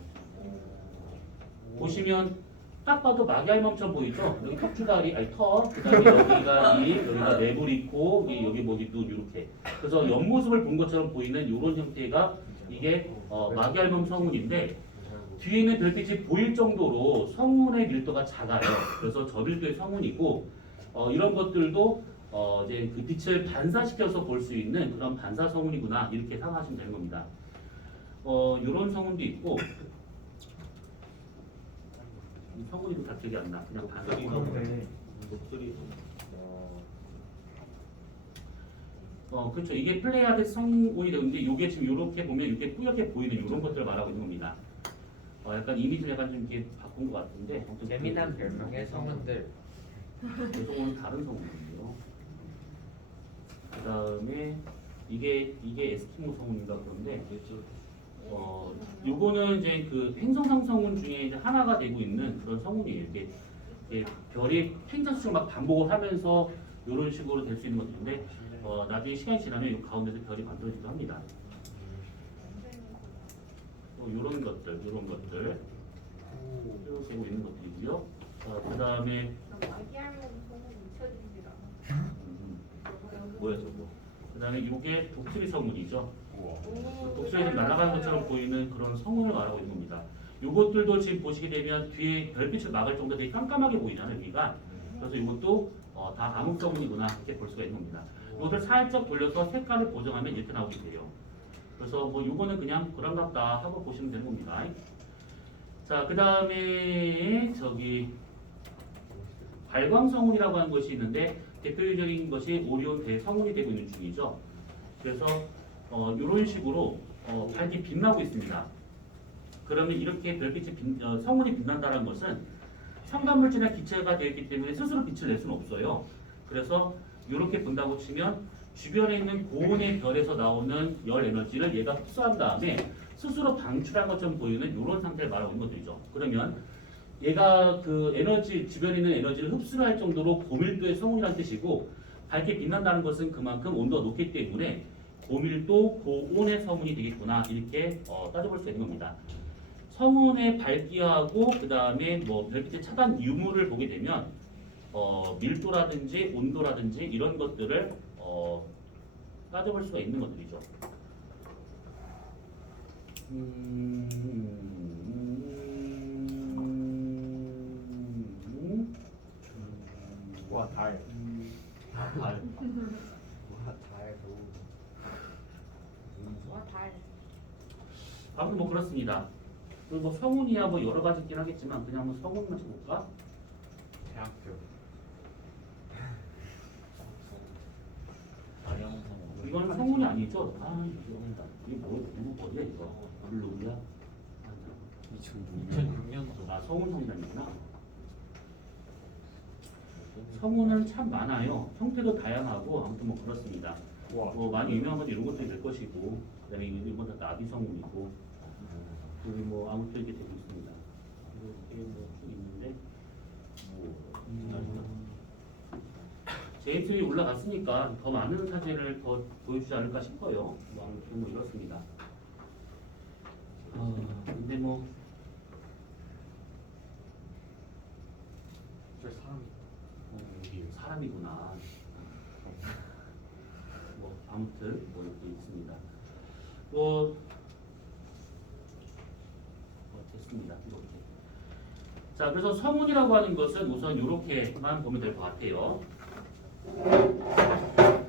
보시면 딱 봐도 마귀알몸처럼 보이죠? 여기 턱주다리, 아니 턱, 그다음에 여기가 내불 있고 여기 뭐기도 이렇게. 그래서 옆모습을 본 것처럼 보이는 이런 형태가 이게 마귀알몸 성운인데 뒤에 있는 별빛이 보일 정도로 성운의 밀도가 작아요. 그래서 저밀도의 성운이고 이런 것들도 이제 그 빛을 반사시켜서 볼 수 있는 그런 반사 성운이구나 이렇게 생각하시면 되는 겁니다. 이런 성운도 있고 성분이 다 기억이 안 나. 그냥 반응이 너무 독수리. 그렇죠. 이게 플레이하드 성분이 되는데 이게 지금 이렇게 보면 이렇게 뿌옇게 보이는 이런 것들을 말하고 있는 겁니다. 약간 이미지를 약간 좀 이렇게 바꾼 것 같은데. 재미난 별명의 성분들. 그래서 오늘 다른 성분이에요. 그 다음에 이게 에스키모 성분인가 그런데. 요거는 이제 그 행성상 성분 중에 이제 하나가 되고 있는 그런 성분이에요. 이게 별이 행성수를 막 반복을 하면서 이런 식으로 될 수 있는 것들인데 나중에 시간이 지나면 이 가운데서 별이 만들어지기도 합니다. 이런 것들 쭉 되고 있는 것들이고요. 그 다음에 마기하면 소문 잊혀지질 않아. 뭐야 저거? 그 다음에 이게 독수리 성분이죠. 우와. 독수리에 날아가는 것처럼 보이는 그런 성운을 말하고 있는 겁니다. 이것들도 지금 보시게 되면 뒤에 별빛을 막을 정도로 되게 깜깜하게 보이잖아요, 여기가. 그래서 이것도 다 암흑 성운이구나 이렇게 볼 수가 있는 겁니다. 이것을 살짝 돌려서 색깔을 보정하면 이렇게 나오게 돼요. 그래서 뭐 이거는 그냥 그런갑다 하고 보시면 되는 겁니다. 자, 그 다음에 저기 발광 성운이라고 하는 것이 있는데 대표적인 것이 오리온 대성운이 되고 있는 중이죠. 그래서 이런 식으로 밝게 빛나고 있습니다. 그러면 이렇게 별빛이 성운이 빛난다는 것은 첨가물질이나 기체가 되어 있기 때문에 스스로 빛을 낼 수는 없어요. 그래서 이렇게 본다고 치면 주변에 있는 고온의 별에서 나오는 열 에너지를 얘가 흡수한 다음에 스스로 방출한 것처럼 보이는 이런 상태를 말하고 있는 것들이죠. 그러면 얘가 그 에너지 주변에 있는 에너지를 흡수를 할 정도로 고밀도의 성운이라는 뜻이고 밝게 빛난다는 것은 그만큼 온도가 높기 때문에 고밀도 고온의 성운이 되겠구나 이렇게 따져볼 수 있는 겁니다. 성운의 밝기하고 그 다음에 뭐 별빛의 차단 유무를 보게 되면 밀도라든지 온도라든지 이런 것들을 따져볼 수가 있는 것들이죠. 와 달. 달. 와 달도. 와 달. 아무튼 뭐 그렇습니다. 그리고 뭐 성운이야 뭐 여러 가지 있긴 하겠지만 그냥 한번 성운만 쳐볼까? 대학교. 이거는 성운이 아니죠? 이게 뭐야 이거? 블루야? 2006년도. 성운 성분이구나. 성운은 참 많아요. 형태도 다양하고 아무튼 뭐 그렇습니다. 와. 뭐 많이 유명한 건 이런 것들이 될 것이고 그다음에 이건 다 나비 성운이고 그리고 뭐 아무튼 이렇게 되고 있습니다. 이렇게 뭐쭉 있는데 제임스이 올라갔으니까 더 많은 사진을 더 보여주지 않을까 싶어요. 뭐 아무튼 뭐 이렇습니다. 근데 뭐 저 사람이 여기 사람이구나. 뭐 아무튼 뭐 이렇게 있습니다. 됐습니다. 이렇게. 자, 그래서 성운이라고 하는 것은 우선 이렇게만 보면 될 것 같아요.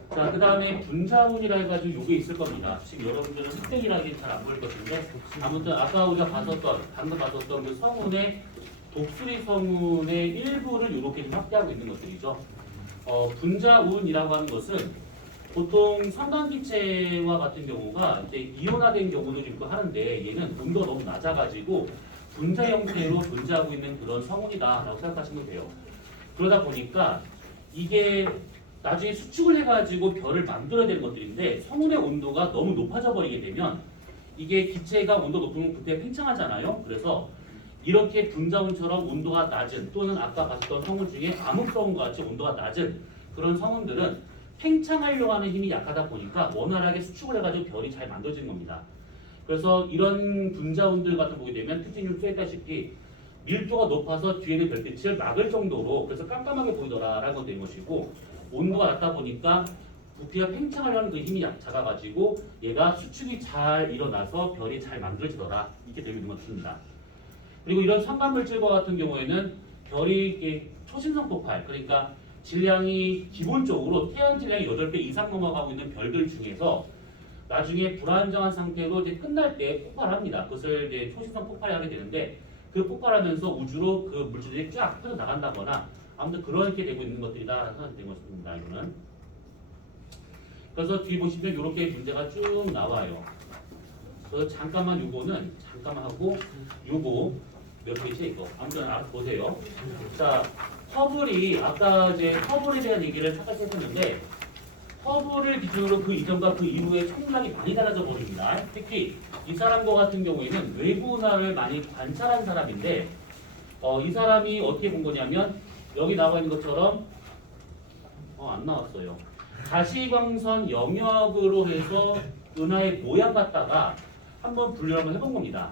자, 그 다음에 분자운이라 해가지고 요게 있을 겁니다. 지금 여러분들은 흑백이라기 잘 안 보일 것인데 아무튼 아까 우리가 방금 봤었던 그 성운의 독수리 성운의 일부를 이렇게 좀 확대하고 있는 것들이죠. 분자운이라고 하는 것은 보통 삼각기체와 같은 경우가 이제 이온화된 경우도 있고 하는데 얘는 온도가 너무 낮아가지고 분자 형태로 존재하고 있는 그런 성운이다라고 생각하시면 돼요. 그러다 보니까 이게 나중에 수축을 해가지고 별을 만들어야 되는 것들인데 성운의 온도가 너무 높아져 버리게 되면 이게 기체가 온도 높으면 그때 팽창하잖아요. 그래서 이렇게 분자운처럼 온도가 낮은 또는 아까 봤던 성운 중에 암흑성운과 같이 온도가 낮은 그런 성운들은 팽창하려고 하는 힘이 약하다 보니까 원활하게 수축을 해가지고 별이 잘 만들어지는 겁니다. 그래서 이런 분자운들 같은 거 보게 되면 특징을 쏘했다시피 밀도가 높아서 뒤에는 별빛을 막을 정도로 그래서 깜깜하게 보이더라라는 건 된 것이고 온도가 낮다 보니까 부피가 팽창하려는 그 힘이 작아가지고 얘가 수축이 잘 일어나서 별이 잘 만들어지더라 이렇게 되어 있는 것입니다. 그리고 이런 상간물질과 같은 경우에는 별이 이렇게 초신성 폭발 그러니까 질량이 기본적으로 태양 질량이 8배 이상 넘어가고 있는 별들 중에서 나중에 불안정한 상태로 이제 끝날 때 폭발합니다. 그것을 이제 초신성 폭발이 하게 되는데 그 폭발하면서 우주로 그 물질들이 쫙 펴져 나간다거나 아무튼 그렇게 되고 있는 것들이다 생각이 된 것입니다. 이거는. 그래서 뒤에 보시면 이렇게 문제가 쭉 나와요. 그래서 잠깐만 요거는 잠깐만 하고 요거 몇 페이지 이거 아무튼 알아서 보세요. 자, 허블이 아까 이제 허블에 대한 얘기를 잠깐 했었는데 허블을 기준으로 그 이전과 그 이후에 천문학이 많이 달라져 버립니다. 특히 이 사람과 같은 경우에는 외부 은하를 많이 관찰한 사람인데 이 사람이 어떻게 본 거냐면 여기 나와 있는 것처럼 안 나왔어요. 가시광선 영역으로 해서 은하의 모양 갖다가 한번 분류를 한번 해본 겁니다.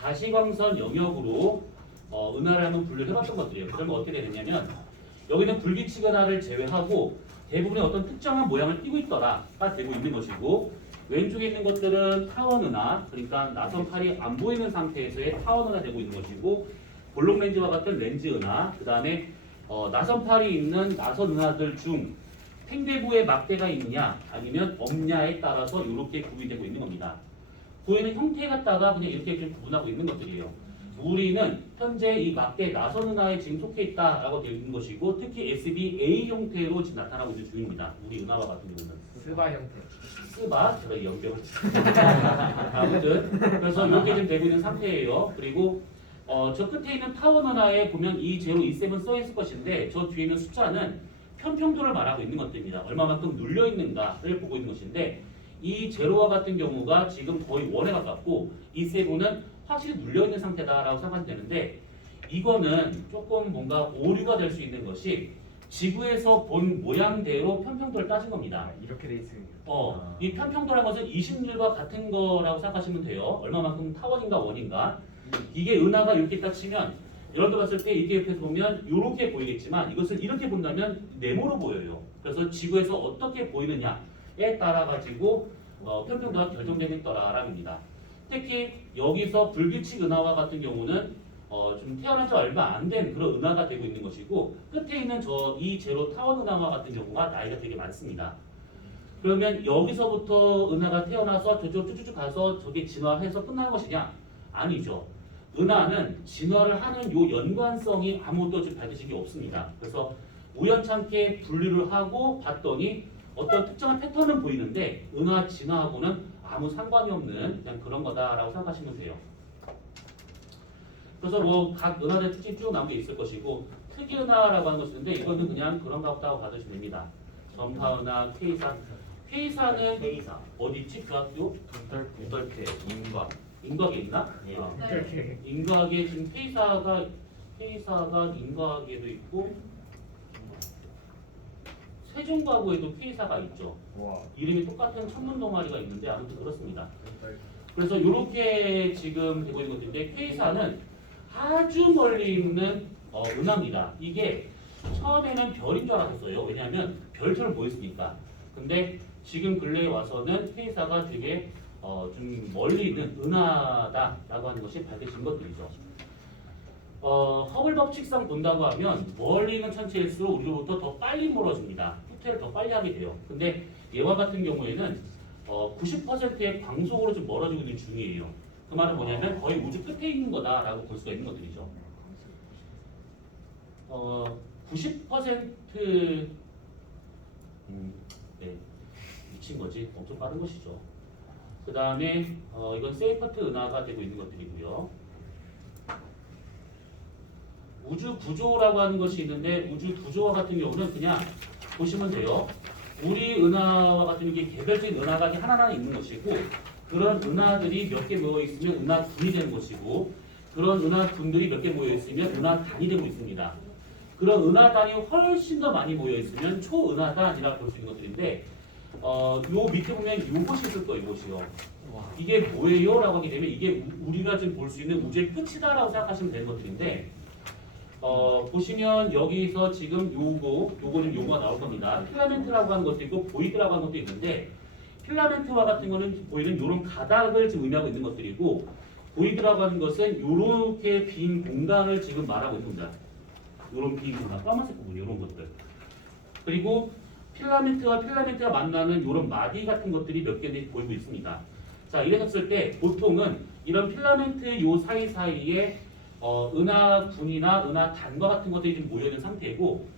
가시광선 영역으로 은하를 한번 분류를 해봤던 것들이에요. 그러면 어떻게 되느냐면 여기는 불규칙 은하를 제외하고 대부분의 어떤 특정한 모양을 띠고 있더라가 되고 있는 것이고 왼쪽에 있는 것들은 타원 은하, 그러니까 나선팔이 안 보이는 상태에서의 타원 은하 되고 있는 것이고 볼록 렌즈와 같은 렌즈 은하, 그 다음에 나선팔이 있는 나선 은하들 중 팽대부에 막대가 있냐 아니면 없냐에 따라서 이렇게 구비되고 있는 겁니다. 보이는 형태 갖다가 그냥 이렇게 좀 구분하고 있는 것들이에요. 우리는 현재 이 막대 나선 은하에 지금 속해 있다라고 되어 있는 것이고 특히 SBA 형태로 지금 나타나고 있는 중입니다. 우리 은하와 같은 경우는 스바 형태. 스바 제가 연병을 아무튼 그래서 이렇게 지금 되고 있는 상태예요. 그리고 저 끝에 있는 타원 은하에 보면 E0, E7 써 있을 것인데 저 뒤에 있는 숫자는 편평도를 말하고 있는 것들입니다. 얼마만큼 눌려 있는가를 보고 있는 것인데 이 제로와 같은 경우가 지금 거의 1에 가깝고 이 세븐은 확실히 눌려 있는 상태다라고 생각하면 되는데 이거는 조금 뭔가 오류가 될 수 있는 것이 지구에서 본 모양대로 편평도를 따진 겁니다. 이렇게 돼 있으니. 이 편평도라는 것은 20일과 같은 거라고 생각하시면 돼요. 얼마만큼 타원인가 원인가. 이게 은하가 이렇게 딱 치면 이렇게 봤을 때 이렇게 옆에서 보면 이렇게 보이겠지만 이것을 이렇게 본다면 네모로 보여요. 그래서 지구에서 어떻게 보이느냐에 따라 가지고 편평도가 결정되고 있더라라는 겁니다. 특히 여기서 불규칙 은하와 같은 경우는 좀 태어난 지 얼마 안 된 그런 은하가 되고 있는 것이고 끝에 있는 이 제로 타원 은하와 같은 경우가 나이가 되게 많습니다. 그러면 여기서부터 은하가 태어나서 저쪽 쭉쭉 가서 저게 진화해서 끝나는 것이냐? 아니죠. 은하는 진화를 하는 요 연관성이 아무것도 지금 밝혀진 게 없습니다. 그래서 우연찮게 분류를 하고 봤더니 어떤 특정한 패턴은 보이는데 은하 진화하고는 아무 상관이 없는 그냥 그런 거다라고 생각하시면 돼요. 그래서 뭐 각 은하의 특징 쭉 나온 게 있을 것이고 특이 은하라고 하는 것이 있는데 이거는 그냥 그런가 보다 하고 받으시면 됩니다. 전파 은하, K사. K사는 K사. 어디 있지? 그 학교? 구덜태 인과 인과학에 있나? 예. 이렇게. 인과학에 지금 K사가 인과학에도 있고 세종과구에도 K사가 있죠. 와. 이름이 똑같은 천문 동아리가 있는데 아무튼 그렇습니다. 그래서 이렇게 지금 되고 있는 것인데 K사는 아주 멀리 있는 은하입니다. 이게 처음에는 별인 줄 알았어요. 왜냐하면 별처럼 보였으니까. 근데 지금 근래에 와서는 K사가 되게 좀 멀리 있는 은하다라고 하는 것이 밝혀진 것들이죠. 허블 법칙상 본다고 하면 멀리 있는 천체일수록 우리로부터 더 빨리 멀어집니다. 후퇴를 더 빨리 하게 돼요. 근데 얘와 같은 경우에는 90%의 광속으로 좀 멀어지고 있는 중이에요. 그 말은 뭐냐면 거의 우주 끝에 있는 거다라고 볼 수가 있는 것들이죠. 90% 네, 미친 거지. 엄청 빠른 것이죠. 그 다음에 이건 세이퍼트 은하가 되고 있는 것들이고요. 우주 구조라고 하는 것이 있는데 우주 구조와 같은 경우는 그냥 보시면 돼요. 우리 은하와 같은 게 개별적인 은하가 하나하나 있는 것이고 그런 은하들이 몇 개 모여 있으면 은하군이 되는 것이고 그런 은하군들이 몇 개 모여 있으면 은하단이 되고 있습니다. 그런 은하단이 훨씬 더 많이 모여 있으면 초은하단이라고 볼 수 있는 것들인데 요 밑에 보면 요것이 있을 거예요. 이것이요. 이게 뭐예요? 라고 하게 되면 이게 우리가 지금 볼 수 있는 우주의 끝이다라고 생각하시면 되는 것들인데 보시면 여기서 지금 요거는 요거가 나올 겁니다. 필라멘트라고 하는 것도 있고 보이드라고 하는 것도 있는데 필라멘트와 같은 거는 보이는 요런 가닥을 지금 의미하고 있는 것들이고 보이드라고 하는 것은 요렇게 빈 공간을 지금 말하고 있는 겁니다. 요런 빈 공간, 까만색 부분 요런 것들. 그리고 필라멘트가 만나는 요런 마디 같은 것들이 몇 개 보이고 있습니다. 자, 이랬을 때 보통은 이런 필라멘트 요 사이사이에 은하분이나 은하단과 같은 것들이 좀 모여 있는 상태이고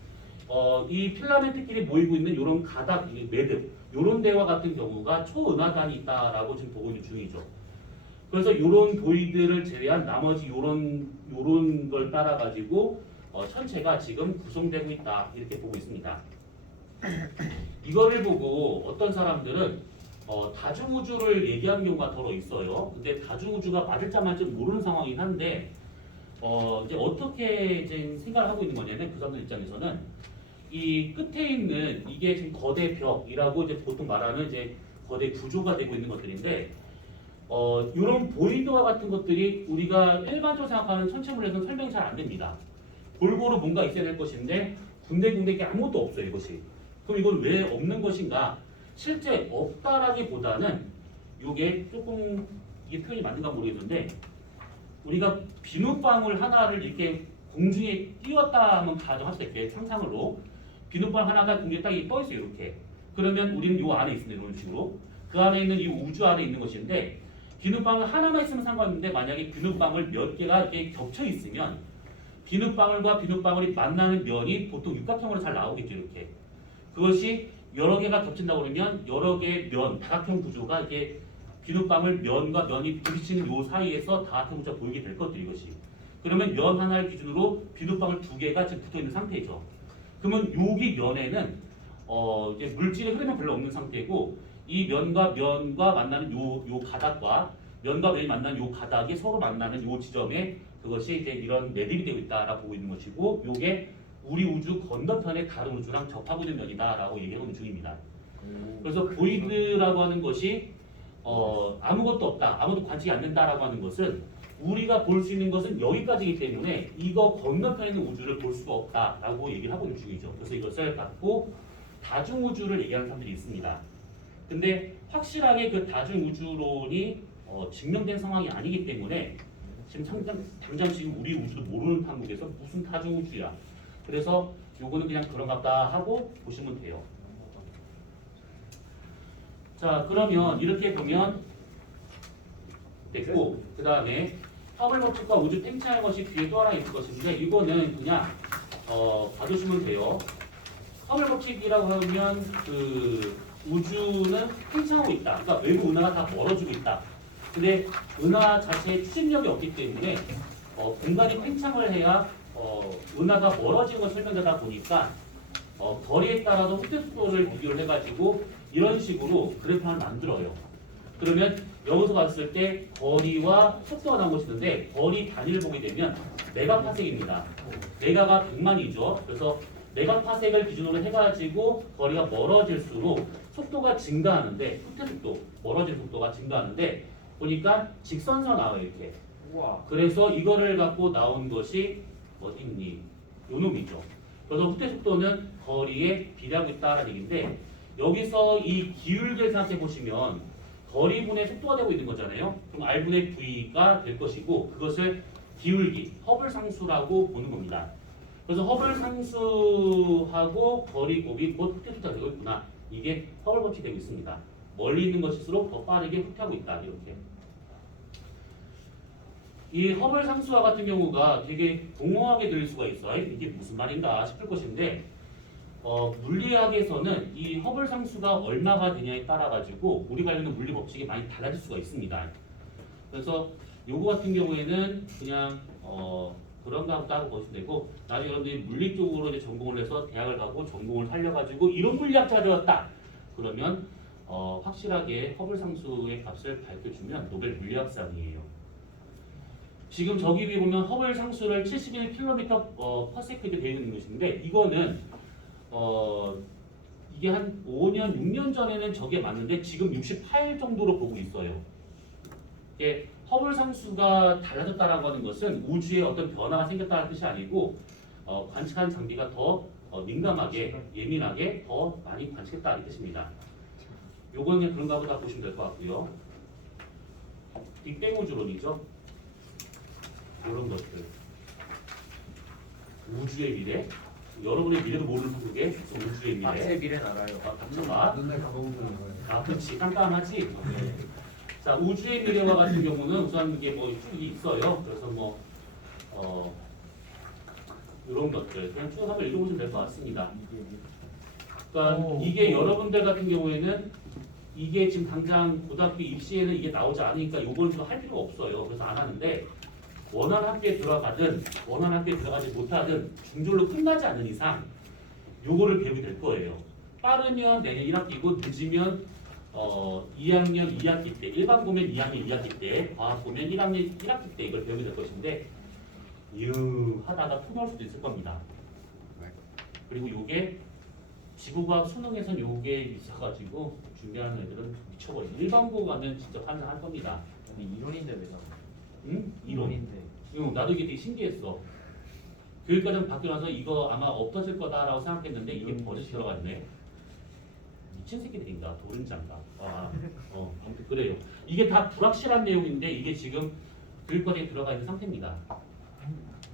이 필라멘트끼리 모이고 있는 이런 가닥, 매듭 이런 데와 같은 경우가 초은하단이 있다라고 지금 보고 있는 중이죠. 그래서 이런 보이드를 제외한 나머지 요런 걸 따라 가지고 천체가 지금 구성되고 있다 이렇게 보고 있습니다. 이거를 보고 어떤 사람들은 다중우주를 얘기하는 경우가 더러 있어요. 근데 다중우주가 맞을지 안 맞을지 모르는 상황이긴 한데 이제 어떻게 이제 생각을 하고 있는 거냐면 그 사람들 입장에서는 이 끝에 있는 이게 지금 거대 벽이라고 이제 보통 말하는 이제 거대 구조가 되고 있는 것들인데 이런 보이드와 같은 것들이 우리가 일반적으로 생각하는 천체물에서는 설명이 잘 안 됩니다. 골고루 뭔가 있어야 될 것인데 군데군데 이게 아무것도 없어요 이것이. 그럼 이건 왜 없는 것인가? 실제 없다라기보다는 이게 조금 이게 표현이 맞는가 모르겠는데 우리가 비눗방울 하나를 이렇게 공중에 띄웠다 하면 가정하실 때 상상으로 비눗방울 하나가 공중에 딱 떠 있어요 이렇게. 그러면 우리는 이 안에 있습니다 이런 식으로. 그 안에 있는 이 우주 안에 있는 것인데 비눗방울 하나만 있으면 상관없는데 만약에 비눗방울 몇 개가 이렇게 겹쳐 있으면 비눗방울과 비눗방울이 만나는 면이 보통 육각형으로 잘 나오겠죠 이렇게. 그것이 여러 개가 겹친다고 그러면 여러 개의 면, 다각형 구조가 이렇게 비눗방울 면과 면이 부딪히는 요 사이에서 다각형 구조가 보이게 될 것들 이것이. 그러면 면 하나를 기준으로 비눗방울 두 개가 지금 붙어 있는 상태죠. 그러면 여기 면에는 이제 물질의 흐름이 별로 없는 상태고 이 면과 만나는 요 가닥과 면과 면이 만나는 요 가닥이 서로 만나는 요 지점에 그것이 이제 이런 매듭이 되고 있다라고 보고 있는 것이고 요게 우리 우주 건너편의 다른 우주랑 접하고 있는 면이다라고 얘기하고 있는 중입니다. 그래서 보이드라고 하는 것이 아무것도 없다, 아무도 관측이 안 된다라고 하는 것은 우리가 볼 수 있는 것은 여기까지이기 때문에 이거 건너편에 있는 우주를 볼 수가 없다라고 얘기를 하고 있는 중이죠. 그래서 이것을 갖고 다중우주를 얘기하는 사람들이 있습니다. 근데 확실하게 그 다중우주론이 증명된 상황이 아니기 때문에 지금 당장 지금 우리 우주도 모르는 한국에서 무슨 다중우주야. 그래서 요거는 그냥 그런가 보다 하고 보시면 돼요. 자 그러면 이렇게 보면 됐고 그 다음에 허블 법칙과 우주 팽창의 것이 뒤에 또 하나 있을 것인데 이거는 그냥 봐두시면 돼요. 허블 법칙이라고 하면 그 우주는 팽창하고 있다. 그러니까 외부 은하가 다 멀어지고 있다. 근데 은하 자체에 추진력이 없기 때문에 공간이 팽창을 해야 은하가 멀어지는 걸 설명하다 보니까 거리에 따라서 후퇴 속도를 비교를 해가지고 이런 식으로 그래프 하나 만들어요. 그러면 여기서 봤을 때 거리와 속도가 나온 것이 있는데 거리 단위를 보게 되면 메가파섹입니다. 메가가 100만이죠. 그래서 메가파섹을 기준으로 해가지고 거리가 멀어질수록 속도가 증가하는데 후퇴 속도, 멀어지는 속도가 증가하는데 보니까 직선선 나와요 이렇게. 우와. 그래서 이거를 갖고 나온 것이 어디 있니? 요 놈이죠. 그래서 후퇴 속도는 거리에 비례하고 있다는 얘기인데 여기서 이 기울기를 생각해 보시면 거리분의 속도가 되고 있는 거잖아요. 그럼 R분의 V가 될 것이고 그것을 기울기, 허블 상수라고 보는 겁니다. 그래서 허블 상수하고 거리 곱이 곧 후퇴 속도가 되고 있구나. 이게 허블 법칙이 되고 있습니다. 멀리 있는 것일수록 더 빠르게 후퇴하고 있다. 이렇게. 이 허블 상수와 같은 경우가 되게 공허하게 들릴 수가 있어요. 이게 무슨 말인가 싶을 것인데 물리학에서는 이 허블 상수가 얼마가 되냐에 따라 가지고 우리가 알고 있는 물리 법칙이 많이 달라질 수가 있습니다. 그래서 요거 같은 경우에는 그냥 그런가 보다 하고 보시면 되고 나중에 여러분들이 물리 쪽으로 이제 전공을 해서 대학을 가고 전공을 살려가지고 이런 물리학자가 되었다. 그러면 확실하게 허블 상수의 값을 밝혀주면 노벨 물리학상이에요. 지금 저기 위에 보면 허블 상수를 71km/s 되어 있는 것인데 이거는 이게 한 5년, 6년 전에는 저게 맞는데 지금 68 정도로 보고 있어요. 이게 허블 상수가 달라졌다라고 하는 것은 우주에 어떤 변화가 생겼다는 뜻이 아니고 관측하는 장비가 더 민감하게, 예민하게 더 많이 관측했다는 뜻입니다. 요거는 그냥 그런가 보다 보시면 될 것 같고요. 빅뱅 우주론이죠. 이런 것들. 우주의 미래. 여러분의 미래도 모르는 한국에 우주의 미래. 악세 미래는 알아요. 닥쳐봐. 눈에 가보는 거예요. 아, 그렇지. 깜깜하지. 네. 자, 우주의 미래와 같은 경우는 우선 이게 뭐 쭉 있어요. 그래서 뭐 이런 것들 그냥 쭉 한번 읽어보시면 될 것 같습니다. 그러니까 이게 여러분들 같은 경우에는 이게 지금 당장 고등학교 입시에는 이게 나오지 않으니까 이걸 좀 할 필요가 없어요. 그래서 안 하는데 원하는 학교에 들어가든 원하는 학교에 들어가지 못하든 중졸로 끝나지 않는 이상 요거를 배우게 될 거예요. 빠르면 내년 1학기고 늦으면 2학년 2학기 때 일반 보면 2학년 2학기 때 과학 보면 1학년 1학기 때 이걸 배우게 될 것인데 하다가 토 나올 수도 있을 겁니다. 그리고 요게 지구과학 수능에선 요게 있어가지고 준비하는 애들은 미쳐버려. 일반고 가면 진짜 환장할 겁니다. 근데 이론인데 왜 나와? 응? 이론. 이론인데. 나도 이게 되게 신기했어. 교육과정 받고 나서 이거 아마 없어질 거다라고 생각했는데 이게 버젓이 들어갔네. 미친 새끼들인가 도른자인가. 아무튼 그래요. 이게 다 불확실한 내용인데 이게 지금 교육과정에 들어가 있는 상태입니다.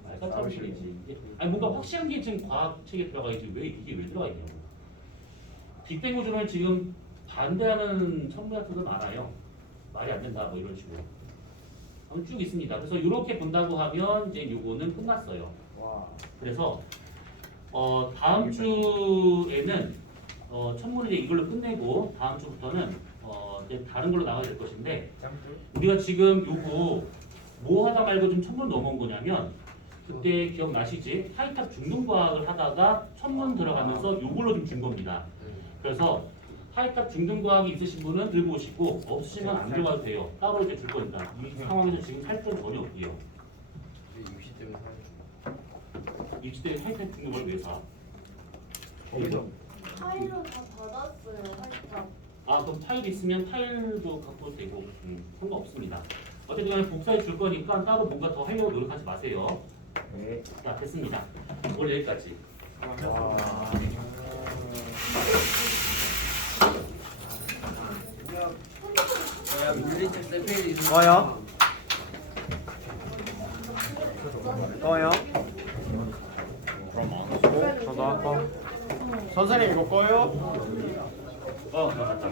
말같이 하는 소리지. 아니 뭔가 확실한 게 지금 과학책에 들어가 있지 왜 이게 왜 들어가 있냐고. 빅뱅 우주를 지금 반대하는 천문학자도 많아요. 말이 안 된다 뭐 이런 식으로. 쭉 있습니다. 그래서 이렇게 본다고 하면 이제 요거는 끝났어요. 와. 그래서 다음 주에는 천문을 이제 이걸로 끝내고 다음 주부터는 이제 다른 걸로 나가야 될 것인데 우리가 지금 요거 뭐 하다 말고 좀 천문 넘어온 거냐면 그때 기억나시지? 하이탑 중등과학을 하다가 천문 들어가면서 요걸로 좀 준 겁니다. 그래서 하이탑 중등과학이 있으신 분은 들고 오시고 없으시면 안 들어가도 돼요. 따로 이제 줄 거니까. 이 상황에서 지금 살 돈 전혀 없대요. 입시 때문에 사는 입시 때 하이탑 중등과학 왜 사? 거기서 파일로 다 받았어요. 살짝. 그럼 파일 있으면 파일도 갖고 되고 상관없습니다. 어쨌든 간에 복사해 줄 거니까 따로 뭔가 더 하려고 노력하지 마세요. 네. 자, 됐습니다. 오늘 여기까지. 야 물리칠 때 페일 있는 꺼요? 꺼요? 저도 할까? 선생님 이거 꺼요? 맞다.